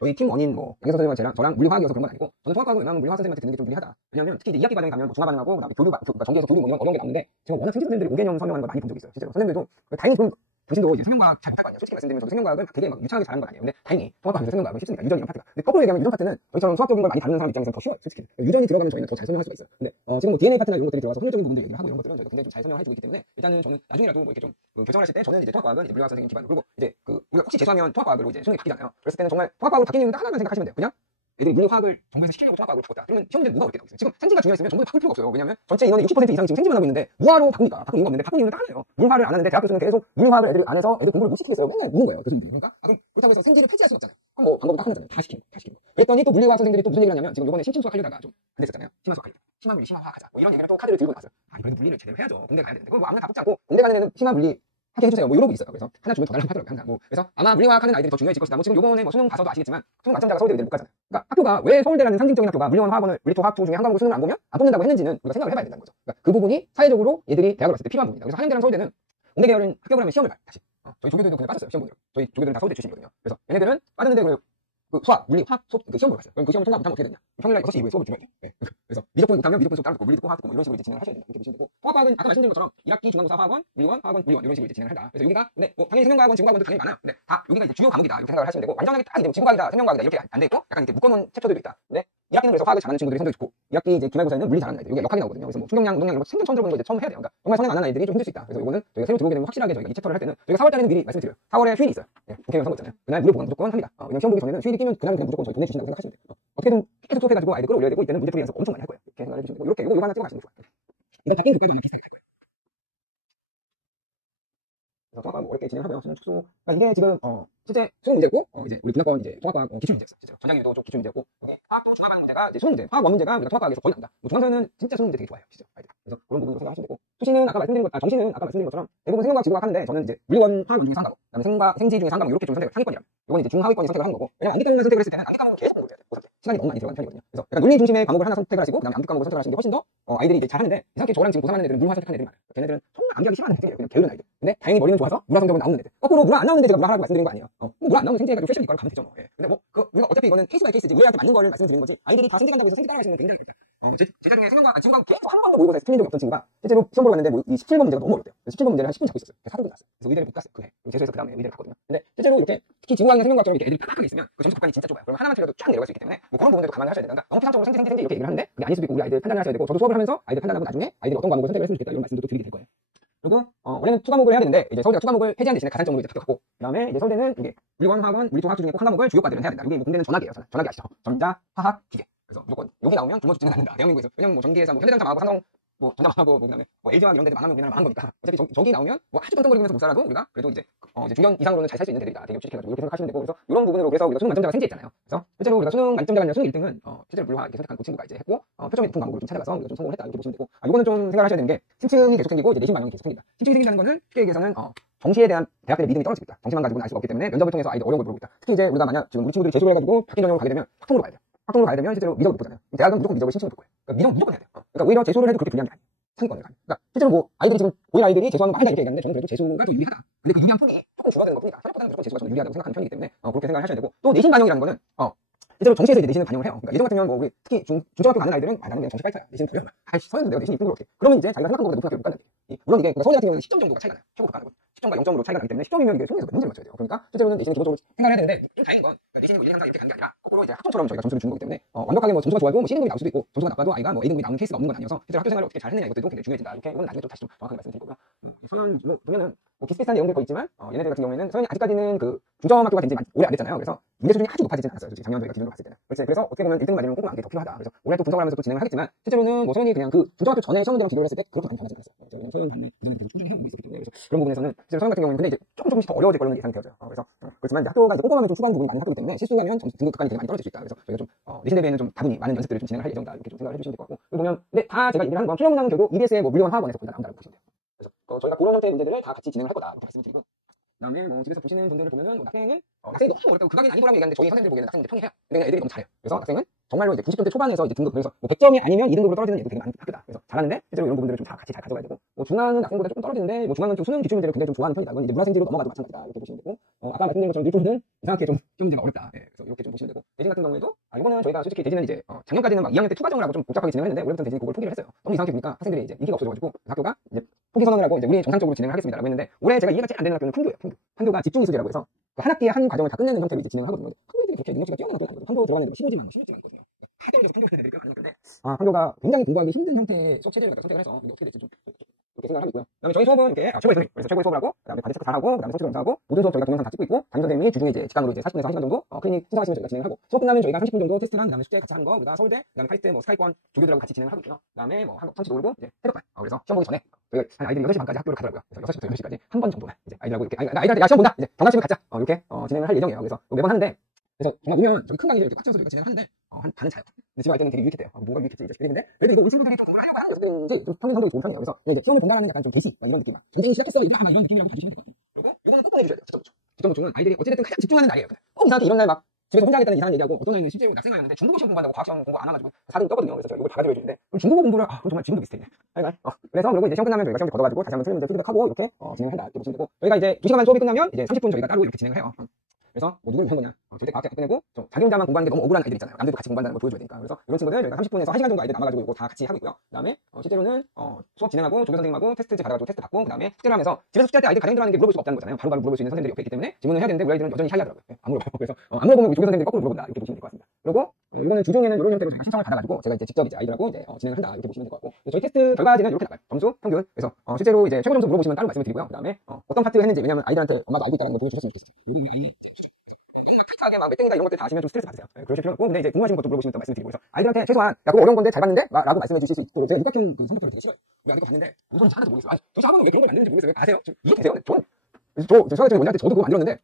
저희 팀 원인 뭐 강혜선 선생님과 저랑 물리화학이어서 그런 건 아니고 저는 통합과학은 웬만하면 물리화학 선생님한테 듣는 게 좀 유리하다. 왜냐하면 특히 이제 2학기 과정에 가면 뭐 중화 반응하고 그다음에 교류 그러니까 전기에서 교류 뭐 이런 어려운 게 나오는데 제가 워낙 성진 선생님들이 5개년 설명하는 걸 많이 본 적이 있어요. 실제로 선생님들도 다행히 좀 당신도 이제 생명과학 잘 못할 거 아니에요. 솔직히 말씀드리면 저도 생명과학은 되게 막 유창하게 잘하는 건 아니에요. 근데 다행히 통합과학에서 생명과학은 쉽습니다. 유전 이런 파트가. 근데 거꾸로 얘기하면 유전 파트는 저희처럼 수학적인 걸 많이 다루는 사람 입장에서는 더 쉬워요. 솔직히. 유전이 들어가면 저희는 더 잘 설명할 수가 있어요. 근데 지금 뭐 DNA 파트나 이런 것들이 들어가서 확률적인 부분들 얘기를 하고 이런 것들은 저희가 굉장히 좀 잘 설명해주고 있기 때문에 일단은 저는 나중이라도 뭐 이렇게 좀 결정하실 때 저는 이제 통합과학은 이제 물리화학 선생님 기반으로 그리고 이제 우리가 혹시 재수하면 통합과학으로 이제 수능이 바뀌잖아요. 그랬을 때는 정말 통합과학으로 바뀌는 이유는 하나만 생각하시면 돼요. 그냥 애들이 물리화학을 정부에서 시키려고 통합과학으로 바꿨다. 그러면 시험들이 뭐가 어렵게 나오겠어요. 지금 생지가 중요했으면 전부 다 바꿀 필요가 없어요. 왜냐면 전체 인원의 60% 이상이 지금 생지만 하고 있는데 무화로 바꾸니까 바꿀 이유가 없는데 바꿀 이유는 딱 하나예요. 물화를 안 하는데 대학 교수는 계속 물화를 애들 안에서 애들 공부를 못 시키겠어요. 맨날 묻는 거예요. 교수님들이. 그러니까 그럼 그렇다고 해서 생지를 폐지할 수는 없잖아요. 그럼 뭐 방법이 딱 하나잖아요. 다 시키는 거. 그랬더니 또 물리화학 선생들이 또 무슨 얘기를 하냐면 지금 이번에 심층수학 하려다가 좀 안 됐었잖아요. 심화수학 하려다. 심화물리, 심화화학 하자. 뭐 이런 얘기를 또 카드를 들고 나왔어요. 그래도 물리를 제대로 해야죠. 공대 가야 되는데 그걸 뭐 아무나 다 뽑지 않고 공대 가는 애는 심화물리 하게 해주세요. 뭐 이런 거 있어요. 그래서 하나 주면 더 달라고 하더라고요. 항상. 뭐 그래서 아마 물리화학 하는 아이들이 더 중요해질 것이다. 뭐 지금 요번에 뭐 수능 가서도 아시겠지만 수능 만점자가 서울대 의대를 못 가잖아요. 그러니까 학교가 왜 서울대라는 상징적인 학교가 물리원 화학원을 물리토 화학 중에 한 과목을 수능을 안 보면 안 뽑는다고 했는지는 우리가 생각을 해봐야 된다는 거죠. 그러니까 그 부분이 사회적으로 얘들이 대학을 갔을 때 필요한 부분이다. 그래서 한양대랑 서울대는 공대 계열은 합격을 하면 시험을 봐요. 다시. 저희 조교들도 그냥 빠졌어요. 시험 보느라. 저희 조교들은 다 서울대 출신이거든요. 그래서 얘네들은 빠졌는데 그 수학, 물리, 화학, 수업 그 시험을 봤어요. 그럼 그 시험을 통과 못하면 어떻게 되냐? 평일날 6시 이후에 수업을 중요해요. 네. 그래서 미적분 못하면 미적분 수업 따로 듣고 물리 듣고 화학 듣고 뭐 이런 식으로 이제 진행을 하셔야 된다. 이렇게 보시면 되고 화학과학은 아까 말씀드린 것처럼 1학기 중간고사 화학원, 물리원, 화학원, 물리원 이런 식으로 이제 진행을 한다. 그래서 여기가 근데 뭐 당연히 생명과학원, 지구과학원도 당연히 많아요. 근데 다 여기가 이제 주요 과목이다 이렇게 생각을 하시면 되고 완전하게 딱 이제 지구과학이다, 생명과학이다 이렇게 안 돼 있고 약간 이렇게 묶어놓은 챕터들도 있다. 근데 2학기는 그래서 화학을 잘하는 친구들이 성적이 좋고 2학기 이제 기말고사에는 물리 잘하는 아이들 여기가 역학이 나오거든요. 그래서 뭐 충격량, 운동량 이런 거 생전 처음 들어보는 거 이제 처음 해야 돼요. 그러니까 정말 선행 안 하는 아이들이 좀 힘들 수 있다. 그래서 이거는 저희가 새로 들어오게 되면 확실하게 저희가 이 챕터를 할 때는 저희가 4월 달에는 미리 말씀드려요. 4월에 휴일이 있어요. 예, 국회의원 선거 있잖아요. 그날 무료 보강 무조건 합니다. 왜냐면 시험 보기 전에는 휴일이 끼면 그날 그냥 무조건 저희 보내주신다고 생각하시면 돼요. 어떻게든 계속 수업해가지고 아이들 끌어올려야 되고 이때는 문제풀이 연습 엄청 많이 할 거예요. 이렇게 생각을 해주시면 되고 이렇게 이거 하나 찍어가시면 좋아요. 이거 다 게임 교과도 비슷하게 할 거예요. 그래서 통합과학 어렵게 진행하고요. 수능 축소. 그러니까 이게 지금 실제 수능 문제고 이제 우리 분야권 이제 통합과학 기출 문제였어요. 진짜 전자기도 좀 기출 문제고 화학도 중화과학 문제가 이제 수능 문제, 화학 원 문제가 우리가 통합과학에서 거의 나온다. 뭐 중앙서는 진짜 수능 문제 되게 좋아해요. 진짜 아이들. 그래서 그런 부분으로 생각하시면 되고 수시는 아까 말씀드린 것, 정시는 아까 말씀드린 것처럼 대부분 생명과학 지구과학 하는데 저는 이제 물리원 화학원 중에 상과목, 그다음에 생지 중에 상과목 이렇게 좀 선택을 상위권이라. 이건 이제 중하위권이 선택을 하는 거고 왜냐면 암기 과목을 선택을 했을 때는 암기 과목을 계속 공부해야 돼요. 시간이 너무 많이 들어가는 편이거든요. 그래서 약간 논리 중심의 과목을 하나 선택을 하시고 그다음에 암기 과목을 선택을 하시는 게 훨씬 더 아이들이 이제 잘하는데 이상하게 저랑 지금 고3하는 애들은 물화 선택하는 애들이 많아요. 걔네들은 정말 암기하기 싫어하는 애들이에요. 그냥 게으른 아이들. 근데 다행히 머리는 좋아서 물화 성적은 나오는 애들. 거꾸로 물화 안 나오는데 제가 물화 하라고 말씀드린 거 아니에요. 물화 안 나오는 생지해가지고 세션 이과로 가면 되죠. 뭐. 예. 근데 뭐 우리가 어차피 이거는 케이스 바이 케이스지 우리한테 맞는 거를 말씀드리는 거지 아이들이 다 생지 간다고 해서 생지 따라가시는 건 굉장히 어렵다. 제자 중에 생명과 지구과학 계속 한 번도 모의고사에서 틀린 적이 없던 친구가 실제로 시험 보러 갔는데 뭐 이 17번 문제가 너무 어렵대요. 17번 문제를 한 10분 잡고 있었어요. 그래서 4등분 났어요. 그래서 의대를 못 갔어요. 그 해. 재수해서 그 다음에 의대를 갔거든요. 근데 실제로 이렇게 특히 지구과학이나 생명과학처럼 이렇게 애들이 팍팍하게 있으면 그 점수 격간이 진짜 좁아요. 그럼 하나만 틀려도 쫙 내려갈 수 있기 때문에 뭐 그런 부분들도 감안을 하셔야 돼요. 그러니까 너무 피상적으로 생지 이렇게 얘기를 하는데 그게 아닐 수도 있고 우리 아이들 판단을 하셔야 되고 저도 수업을 하면서 아이들 판단하고 나중에 아이들이 어떤 과목을 선택을 했으면 좋겠다 이런 말씀도 또 드리게 될 거예요. 그리고 원래는 투과목을 해야 되는데 이제 서울대가 투과목을 해제한 대신에 가산점으로 이제 합격하고 그다음에 이제 서울대는 이게 물리원, 화학원, 물리토, 화학 중에 꼭 한 과목을 주요과들은 해야 된다. 이게 뭐 공대는 전학이에요. 전학이 아시죠? 전자, 화학, 기계. 그래서 무조건 여기 나오면 굶어 죽지는 않는다. 대한민국에서 왜냐면 뭐 전기회사, 뭐 현대자동차 망하고 삼성 뭐 전자망하고 뭐 그다음에 뭐 LG화학 이런 데들 망하면 우리나라 망한 거니까 어차피 저기 나오면 뭐 아주 떵떵거리면서 못 살아도 우리가 그래도 이제 중견 이상으로는 잘 살 수 있는 데들이다. 대기업 취직해가지고 이렇게 생각하시면 되고 그래서 이런 부분으로 그래서 우리가 수능 만점자가 생기했잖아요. 그래서 실제로 우리가 수능 만점자가 아니라 수능 1등은 실제로 물화 이렇게 선택한 그 친구가 이제 했고 표점이 높은 과목으로 좀 찾아가서 우리가 좀 성공을 했다 이렇게 보시면 되고 이거는 좀 생각을 하셔야 되는 게 심층이 계속 생기고 이제 내신 반영이 계속 생긴다. 심층이 생긴다는 거는 쉽게 얘기해서는 정시에 대한 대학들의 믿음이 떨어지고 있다. 정시만 가지고는 알 수가 없기 때문에 면접을 통해서 아이들 어려움을 보고 있다. 특히 이제 우리가 만약 지금 우리 친구들이 재수를 해가지고 바뀐 전형으로 가게 되면 학통으로 가야 돼요. 학통으로 가야 되면 실제로 미적을 못 보잖아요. 대학은 무조건 미적을 신청을 볼 거예요. 그러니까 미적 무조건 해야 돼요. 그러니까 오히려 재수를 해도 그렇게 불리한 게 아니에요. 상위권을 가면. 그러니까 실제로 뭐 아이들이 지금 고일 아이들이 재수하는 거 많이 다 이렇게 얘기하는데 저는 그래도 재수가 좀 유리하다. 근데 그 유리한 폭이 조금 줄어드는 것뿐이다. 현역보다는 무조건 재수가 좀 유리하다고 생각하는 편이기 때문에 그렇게 생각을 하셔야 되고 또 내신 반영이라는 거는 실제로 정시에서 이제 내신을 반영을 해요. 그러니까 예전 같으면 뭐 우리 특히 중초등학교 가는 아이들은 나는 그냥 정시 깔자야. 내신 두려워. 서현도 내가 내신이 2등으로 어떻게. 그러면 이제 자기가 생각한 것보다 높은 학교를 못 간다는 얘기. 물론 이게 그러니까 서울 같은 경우는 10점 정도가 차이가 나요. 최고 가는 건 10점과 0점으로 차이가 나기 때문에 10점이면 이게 수능에서 몇 문제를 맞춰야 돼요. 그러니까 실제로는 내신을 기본적으로 생각을 해야 되는데 좀 다행인 건 내신이 뭐 1, 2, 3, 4 이렇게 가는 게 아니라 거꾸로 이제 학점처럼 저희가 점수를 주는 거기 때문에 완벽하게 뭐 점수가 좋아도 뭐 C등급이 나올 수도 있고 점수가 나빠도 아이가 뭐 A등급이 나오는 케이스가 없는 건 아니어서 실제로 학교 생활을 어떻게 잘 했느냐 이것들도 굉장히 중요해진다. 이렇게 이건 나중에 또 다시 좀 정확하게 말씀드릴 거고요. 서현 뭐 보면은 뭐 비슷비슷한 내용들이 거의 있지만 얘네들 같은 경우에는 서현이 아직까지는 그 중점 학교가 된 지 오래 안 됐잖아요. 그래서 문제 수준이 아주 높아지진 않았어요. 솔직히 작년 저희가 기준으로 봤을 때는. 그래서 어떻게 보면 1등 맞으면 꼭 나온 게 더 필요하다. 그래서 올해 또 분석을 하면서 또 진행을 하겠지만 실제로는 뭐 서현이 그냥 그 중점학교 전에 시험 문제랑 비교를 했을 때 그렇게 많이 변하지 않았어요. 왜냐면 서현 반대 그전에 계속 꾸준히 해오고 있었기 때문에 그래서 그런 부분에서는 실제로 서현 같은 경우는 근데 이제 조금씩 더 어려워질 거라는 예상이 되어져요. 그래서 그렇지만 이제 학교가 이제 꼼꼼하게 좀 추구하는 부분이 많은 학교이기 때문에 실수하면 등급 급간이 되게 많이 떨어질 수 있다. 그래서 저희가 좀 내신 대비에는 좀 다분히 많은 연습들을 좀 진행을 할 예정이다. 이렇게 좀 생각을 해주시면 될 것 같고 보면 근데 다 제가 얘기를 하는 건 필요 문항은 결국 EBS의 뭐 물리원 화학원에서 거의 다 나온다고 보시면 돼요. 그래서 저희가 그런 형태의 문제들을 다 같이 진행을 할 거다 이렇게 말씀을 드리고 그다음에 뭐 집에서 보시는 분들을 보면은 뭐 학생은 학생이 너무 어렵다고 극악이 난이도라고 얘기하는데 저희 선생님들 보기에는 학생들 평이해요. 근데 애들이 너무 잘해요. 그래서 학생은 정말로 이제 90점대 초반에서 이제 등급 그래서 뭐 100점이 아니면 2등급으로 떨어지는 애도 되게 많은 학교다. 그래서 잘하는데 실제로 이런 부분들을 좀 다 같이 잘 가져가야 되고 뭐 중앙은 학생보다 조금 떨어지는데 뭐 중앙은 좀 수능 기출 문제를 굉장히 좀 좋아하는 편이다. 그건 이제 문화생지로 넘어가도 마찬가지다 이렇게 보시면 되고 아까 말씀드린 것처럼 일부분은 이상하게 좀 시험 문제가 어렵다. 그래서 이렇게 좀 보시면 되고 대진 같은 경우에도 이거는 저희가 솔직히 대진은 이제 작년까지는 막 2학년 때 투과정을 하고 좀 복잡하게 진행했는데 올해부터 대진 그걸 포기를 했어요. 너무 이상하게 보니까 학생들이 이제 인기가 없어져가지고 학교가 이제 포기 선언을 하고 이제 우리 정상적으로 진행을 하겠습니다라고 했는데 올해 제가 이해가 제일 안 되는 학교는 판교예요. 판교가 집중이수제라고 해서 한 학기에 한 과정을 다 끝내는 형태로 이제 진행을 하거든요. 판교들이 그렇게 능력치가 뛰어난 학교는 아니거든요. 판교 들어가는 애들 15지만 16지만 있거든요. 하도 이제 판교 애들이 꽤 많은 건데 판교가 굉장히 공부하기 힘든 형태의 수업 체제를 선택을 해서 이게 어떻게 될지 좀 그렇게 생각을 하고 있고요. 그다음에 저희 수업은 이렇게 최고의 선생님, 그래서 최고의 수업을 하고 그다음에 과제 체크 잘하고 그다음에 서치도 검사하고 모든 수업 저희가 동영상 다 찍고 있고 담임 선생님이 주중에 이제 직강으로 이제 40분에서 1시간 정도 클리닉 신청하시면 저희가 진행하고 수업 끝나면 저희가 30분 정도 테스트랑 그다음에 숙제 같이 하는 거 우리가 서울대 그다음에 카이스트 뭐 스카이권 조교들하고 같이 진행을 하고 있고요. 그다음에 뭐 한국 천치 놀고 이제 해독반 그래서 시험 보기 전에 저희가 아이들이 6시 반까지 학교를 가더라고요. 그래서 6시부터 8시까지 한 번 정도는 이제 아이들하고 이렇게 아이들한테 야 시험 본다 이제 경락집에 가자 이렇게 진행을 할 예정이에요. 그래서 매번 하는데 그래서 정말 보면 저희 큰 강의를 이렇게 꽉 채워서 저희가 진행을 하는데 한 반은 자요. 근데 지금 알 때는 되게 유익했대요. 뭐가 유익했지? 이제 근데 그래도 이거 우리 친구들이 좀 공부를 하려고 하는 녀석들인지 좀 평균 성적이 좋은 편이에요. 그래서 이제 시험을 본다라는 약간 좀 대시 이런 느낌, 막 전쟁이 시작했어 얘들아, 막 이런 느낌이라고 봐주시면 될 것 같아요. 그리고 이거는 꼭 보내주셔야 돼요. 직접 보충은 아이들이 어찌됐든 가장 집중하는 날이에요. 이상하게 이런 날 막 집에서 혼자 하겠다는 이상한 얘기하고, 어떤 애는 실제로 낙생하였는데 중국어 시험 공부한다고 과학 시험 공부 안 해가지고 4등 떴거든요. 그래서 제가 이걸 다 가지고 해주는데 중국어 공부를 그럼 정말 지금도 비슷해. 그래서 그리고 이제 시험 끝나면 저희가 시험지 걷어가지고 다시 한번 틀린 문제 피드백하고 이렇게 진행을 한다 이렇게 보시면 되고, 저희가 이제 2시간만 수업이 끝나면 이제 30분 저희가 따로 이렇게 진행을 해요. 그래서 뭐 누구를 위한 거냐, 절대 과학자 끝내고 좀 자기 혼자만 공부하는 게 너무 억울한 아이들 있잖아요. 남들도 같이 공부한다는 걸 보여줘야 되니까. 그래서 이런 친구들 저희가 30분에서 1시간 정도 아이들 남아가지고 이거 다 같이 하고 있고요. 그다음에 실제로는 수업 진행하고 조교 선생님하고 테스트지 받아가지고 테스트 받고, 그다음에 숙제를 하면서 집에서 숙제할 때 아이들 가르쳐 들어가는 게 물어볼 수가 없다는 거잖아요. 바로바로 물어볼 수 있는 선생님들이 없기 때문에 질문을 해야 되는데 우리 아이들은 여전히 샤이하더라고요. 안 물어봐요. 그래서 안 물어보면 우리 조교 선생님들이 거꾸로 물어본다 이렇게 보시면 될 것 같습니다. 그리고 이거는 주중에는 이런 형태로 제가 신청을 받아가지고 제가 이제 직접 이제 아이들하고 이제 진행을 한다 이렇게 보시면 될 것 같고, 저희 테스트 결과지는 이렇게 나가요. 점수 평균. 그래서 실제로 이제 최고 점수 물어보시면 따로 말씀을 드리고요. 그다음에 어떤 파트 했는지, 왜냐면 아이들한테 엄마가 알고 있다는 걸 보여주셨으면 좋겠어요. 하게 막 땡이다 이런 것들 다 아시면 좀 스트레스 받으세요. 그러실 필요 없고, 근데 이제 궁금하신 것도 물어보시면 또 말씀드리고, 그래서 아이들한테 최소한 야 그거 어려운 건데 잘 봤는데? 라고 말씀해 주실 수 있도록 제가 육각형 그 성격표를 되게 싫어요. 우리 아이가 봤는데 이거는 하나도 모르겠어요. 도대체 학원은 왜 그런 걸 만드는지 모르겠어요. 왜 아세요? 이게 되세요? 저 수학적인 원장한테 저도 그거 만들었는데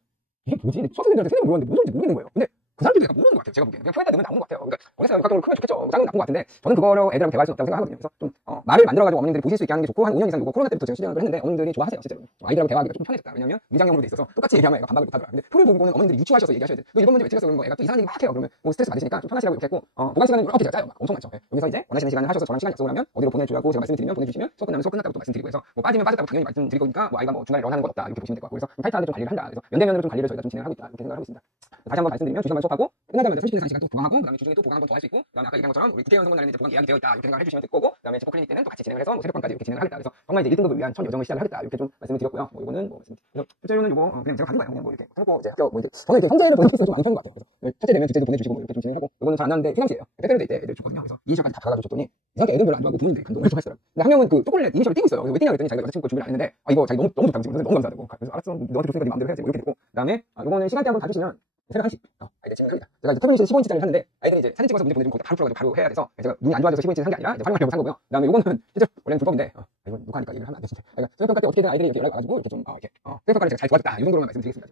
이게 뭐지? 수학생들한테 생각을 물었는데 무슨 소리인지 모르겠는 거예요. 근데 그 사람들도 약간 모르는 것 같아요. 제가 보기에는 그냥 표에다 넣으면 나오는 것 같아요. 그러니까 원래서 육각형으로 크면 좋겠죠. 작은 건 나쁜 것 같은데 저는 그거로 애들하고 대화할 수 없다고 생각하거든요. 그래서 좀 말을 만들어가지고 어머님들이 보실 수 있게 하는 게 좋고, 한 5년 이상 이거 코로나 때부터 제가 시작을 했는데 어머님들이 좋아하세요. 실제로 아이들하고 대화하기가 좀 편해졌다. 왜냐면 위장형으로 돼 있어서 똑같이 얘기하면 애가 반박을 못하더라. 근데 표를 보고는 어머님들이 유추하셔서 얘기하셔야 돼. 너 이번 문제 왜 틀렸어? 그러면 애가 또 이상한 얘기 막 해요. 그러면 뭐 스트레스 받으시니까 좀 편하시라고 이렇게 했고, 보관 시간은 이렇게 제가 짜요. 막 엄청 많죠. 여기서 이제 원하시는 시간을 하셔서 저랑 시간 약속을 하면 어디로 보내주라고 제가 말씀드리면 보내주시면 수업 끝나면 수업 끝났다고 또 말씀드리고 해서 뭐 빠지면 빠졌다고 당연히 말씀드릴 거니까 뭐 아이가 뭐 중간에 런하는 건 없다 이렇게 보시면 될 것 같고, 그래서 좀 타이트하게 좀 관리를 한다. 그래서 연대면으로 좀 관리를 저희가 좀 진행하고 있다 이렇게 생각을 하고 있습니다. 다시 한번 말씀드리면 2시간 수업하고 끝나자마자 30분 이상 시간 또 보강하고, 그다음에 주중에 또 보강 한 번 더 할 수 있고, 그다음에 아까 얘기한 것처럼 우리 국회의원 선거 날에는 이제 보강 예약이 되어 있다 이렇게 생각을 해주시면 될 거고, 그다음에 제포 클리닉 때는 또 같이 진행을 해서 뭐 새벽반까지 이렇게 진행을 하겠다. 그래서 정말 이제 1등급을 위한 첫 여정을 시작을 하겠다 이렇게 좀 말씀을 드렸고요. 뭐 이거는 뭐 그래서 실제로는 이거 그냥 제가 받은 거예요. 그냥 뭐 이렇게 하고 이제 학교 뭐 이제 저는 이제 성적을 보내주시면 좀 많이 편한 것 같아요. 그래서 첫째 되면 둘째도 보내주시고 뭐 이렇게 좀 진행하고, 이거는 잘 안 나는데 휴강시에요. 때때로 때 애들 줬거든요. 그래서 이니셜까지 다 받아가지고 줬더니 이상하게 애들 별로 안 좋아하고 부모님들이 감동을 좀 했어요. 근데 한 명은 그 초콜릿 이니셜을 띄고 있어요. 그래서 왜 띄냐고 했더니 자기가 여자친구 준비를 안 했는데 이거 자기 너무 좋다고 지금 너무 감사하다고. 그래서 알았어, 너한테 줬으니까 네 마음대로 해야지 뭐 이렇게 됐고, 그다음에 이거는 시간대 한번 봐주시면 새벽 1시 아이들 진행합니다. 제가 이제 태블릿으로 15인치짜리를 샀는데 아이들이 이제 사진 찍어서 문제 보내주면 바로 풀어가지고 바로 해야 돼서 제가 눈이 안 좋아져서 15인치 산 게 아니라 이제 활용하려고 산 거고요. 그다음에 이거는 실제 원래는 불법인데 이건 누가 하니까 얘기를 하면 안 돼 진짜. 그러니까 수행평가 때 어떻게든 아이들이 이렇게 연락 와가지고 이렇게 좀 이렇게 수행평가를 제가 잘 도와줬다 이 정도로만 말씀드리겠습니다.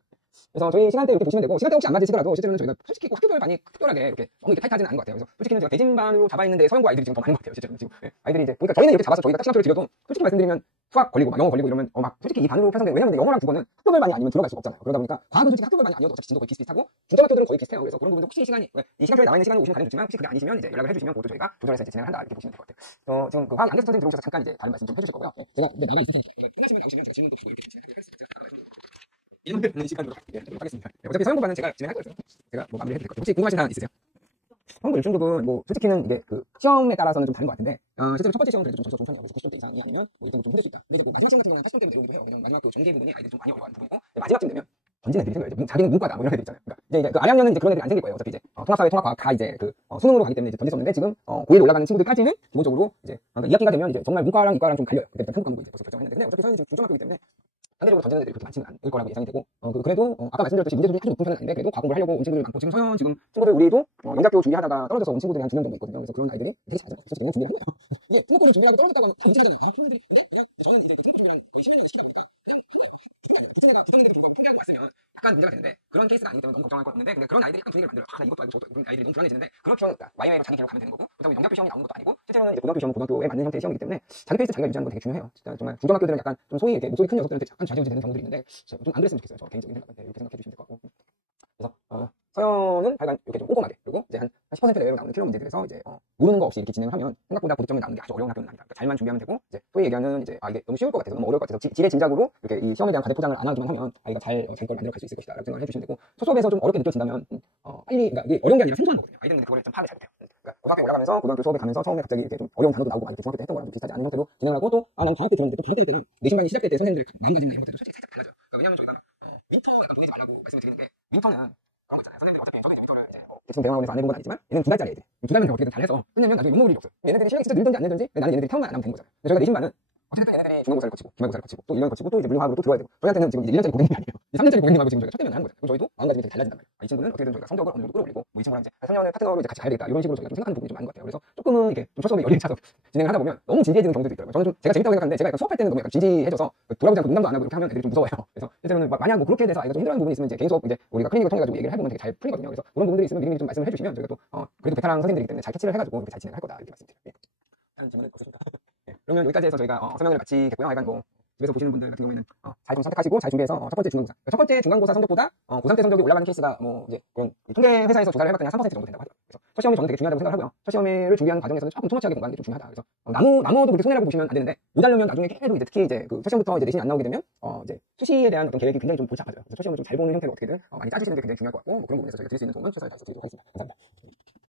그래서 저희 시간대 이렇게 보시면 되고, 시간대 혹시 안 맞으시더라도 실제로는 저희가 솔직히 학교별 많이 특별하게 이렇게 너무 이렇게 타이트하지는 않은 것 같아요. 그래서 솔직히는 제가 대진반으로 잡아 있는데 서영고 아이들이 지금 더 많은 것 같아요. 실제로는 지금 아이들이 이제 그러니까 저희는 이렇게 잡아서 저희가 딱 시간표를 드려도 솔직히 말씀드리면 수학 걸리고 막 영어 걸리고 이러면 막 솔직히 이 반으로 편성돼. 왜냐면 영어랑 국어는 학교별반이 아니면 들어갈 수가 없잖아요. 그러다 보니까 과학은 솔직히 학교별반이 아니어도 어차피 진도 거의 비슷비슷하고 중점학교들은 거의 비슷해요. 그래서 그런 부분도 혹시 시간이 이 시간표에 나와 있는 시간으로 오시면 가장 좋지만 혹시 그게 아니시면 이제 연락을 해주시면 그것도 저희가 조절해서 이제 진행을 한다 이렇게 보시면 될 것 같아요. 지금 그 화학 안경수 선생님 들어오셔서 잠깐 이제 다른 말씀 좀 해주실 거고요. 제가 이제 나가 있을 테니까 끝나시면 나오시면 제가 질문도 주고 이렇게 진행하도록 하겠습니다. 이런 시간으로 하도록 하겠습니다. 어차피 서영고반은 제가 진행할 거예요. 제가 뭐 마무리해드릴 거예요. 혹시 궁금하신 사항 있으세요? 서영고 1중급은 뭐 솔직히는 이게 그 시험에 따라서는 좀 다른 것 같은데 실제로 첫 번째 시험은 그래도 좀 점수가 좀 편해요. 그래서 90점대 이상이 아니면 뭐 1등급 좀 힘들 수 있다. 근데 이제 뭐 마지막 시험 같은 경우는 80점대로 내려오기도 해요. 왜냐면 마지막 그 전개 부분이 아이들이 좀 많이 어려워하는 부분이고, 마지막쯤 되면 던진 애들이 생겨요. 이제 자기는 문과다 뭐 이런 애들 있잖아요. 그러니까 이제 그 아래학년은 이제 그런 애들이 안 생길 거예요. 어차피 이제 통합사회 통합과학 다 이제 그 수능으로 가기 때문에 이제 던질 수 없는데, 지금 고1 올라가는 친구들까지는 기본적으로 이제 그러니까 2학기가 되면 이제 정말 문과랑 이과랑 좀 갈려요. 그때부터 편입 과목을 이제 벌써 결정했는데, 근데 어차피 저는 지금 중점학교이기 때문에 상대적으로 던지는 애들이 그렇게 많지는 않을 거라고 예상이 되고, 그래도 아까 말씀드렸듯이 문제들이 아주 높은 편은 아닌데 그래도 과공부를 하려고 온 친구들이 많고, 지금 서현 지금 친구들 우리도 영작교 준비하다가 떨어져서 온 친구들이 한 2명 정도 있거든요. 그래서 그런 아이들이 되게 잘하죠. 그래서 영어 준비를 하면 이게 중학교를 준비하고 떨어졌다고 하면 다 문제하잖아요. 그런들이 근데 그냥 저는 이제 그 중학교 준비랑 거의 10년을 시키니까 부채가 부정인데도 불구하고 포기하고 왔으면 약간 문제가 되는데, 그런 케이스가 아니기 때문에 너무 걱정할 것 같은데, 근데 그런 아이들이 약간 분위기를 만들어요. 나 이것도 알고 저것도 알고. 그런 아이들이 너무 불안해지는데 그럴 필요는 없다. YY로 자기 길로 가면 되는 거고, 그렇다고 영작교 시험이 나오는 것도 아니고, 실제로는 이제 고등학교 시험은 고등학교에 맞는 형태의 시험이기 때문에 자기 페이스 자기가 유지하는 건 되게 중요해요. 진짜 정말 중점학교들은 약간 좀 소위 이렇게 목소리 큰 녀석들한테 약간 좌지우지 되는 경우들이 있는데 좀 안 그랬으면 좋겠어요. 저 개인적인 생각인데 이렇게 생각해 주시면 될 것 같고. 그래서 서현은 하여간 이렇게 좀 꼼꼼하게, 그리고 이제 한 10% 내외로 나오는 필요 문제들에서 이제 모르는 거 없이 이렇게 진행을 하면 생각보다 고득점이 나오는 게 아주 어려운 학교는 아니다. 그러니까 잘만 준비하면 되고, 이제 소위 얘기하는 이제 이게 너무 쉬울 것 같아서 너무 어려울 것 같아서 지레 진작으로 이렇게 이 시험에 대한 과대 포장을 안 하기만 하면 아이가 잘 자기 걸 만들어 갈 수 있을 것이다라고 생각을 해주시면 되고, 초수업에서 좀 어렵게 느껴진다면 빨리, 그러니까 이게 어려운 게 아니라 생소한 거거든요. 아이들은 그거를 좀 파악을 잘 못해요. 그러니까 고등학교 올라가면서 고등학교 수업에 가면서 처음에 갑자기 이렇게 좀 어려운 단어도 나오고 막 이렇게 중학교 때 했던 거랑 비슷하지 않은 형태로 진행을 하고, 또 난 방학 때 들었는데 또 방학 때 때는 내신반이 시작될 때 선생님들의 마음가짐이나 이런 것들도 솔직히 살짝 달라져요. 그러니까 왜냐면 저희가 윈터 약간 보내지 말라고 말씀을 드리는데, 윈터는 그런 거잖아요. 선생님들 어차피 저도 이제 윈터를 이제 지금 대학원에서 안 해본 건 아니지만 얘는 2달짜리 애들, 2달만 어떻게든 잘해서 끝내면 나중에 욕먹을 일이 없어요. 얘네들이 실력이 진짜 늘든지 안 늘든지 나는 얘네들이 태움만 안 하면 되는 거잖아요. 저희가 내신반은 어쨌든 얘네들이 중간고사를 거치고 기말고사를 거치고 또 1년 거치고 또 이제 물리화학으로 또 들어야 되고 저희한테는 지금 이제 1년짜리 고객님이 아니에요. 3년짜리 고객님하고 지금 저희가 첫 대면 하는 거죠. 그럼 저희도 마음가짐이 되게 달라진단 말이에요. 이 친구는 어떻게든 저희가 성적을 어느 정도 끌어올리고 뭐 이 친구랑 이제 3년을 파트너로 이제 같이 가야 되겠다 이런 식으로 저희가 좀 생각하는 부분이 좀 많은 것 같아요. 그래서 조금은 이게 좀 처음에 열의를 차서 진행을 하다 보면 너무 진지해지는 경우도 있더라고요. 저는 좀 제가 재밌다고 생각하는데 제가 약간 수업할 때는 너무 약간 진지해져서 돌아보지 않고 농담도 안 하고 이렇게 하면 애들이 좀 무서워요. 그래서 실제로는 만약 뭐 그렇게 돼서 아이가 좀 힘들어하는 부분이 있으면 이제 개인 수업 이제 우리가 클리닉을 통해 가지고 얘기를 해보면 되게 잘 풀리거든요. 그래서 그런 부분들이 있으면 미리미리 좀 말씀을 해주시면 저희가 또 그래도 베테랑 선생님들이기 때문에 잘 캐치를 해가지고 이렇게 잘 진행을 할 거다 이렇게 말씀드려요. 예. 다른 질문은 없으십니까? 예. 그러면 여기까지 해서 저희가 설명을 마치겠고요. 하여간 뭐 집에서 보시는 분들 같은 경우에는 잘 좀 선택하시고 잘 준비해서 첫 번째 중간고사. 첫 번째 중간고사 성적보다 고3 때 성적이 올라가는 케이스가 뭐 이제 그런 통계 회사에서 조사를 해봤더니 한 3% 정도 된다고 하더라고요. 그래서 첫 시험이 저는 되게 중요하다고 생각을 하고요. 첫 시험을 준비하는 과정에서는 조금 투머치하게 공부하는 게 좀 중요하다. 그래서 나눠도 그렇게 손해라고 보시면 안 되는데 못 하려면 나중에 계속 이제 특히 이제 그 첫 시험부터 이제 내신이 안 나오게 되면 이제 수시에 대한 어떤 계획이 굉장히 좀 복잡하죠. 그래서 첫 시험을 좀 잘 보는 형태로 어떻게든 많이 짜주시는 게 굉장히 중요할 것 같고 뭐 그런 부분에서 저희가 드릴 수 있는 도움은 최선을 다해서 드리도록 하겠습니다. 감사합니다.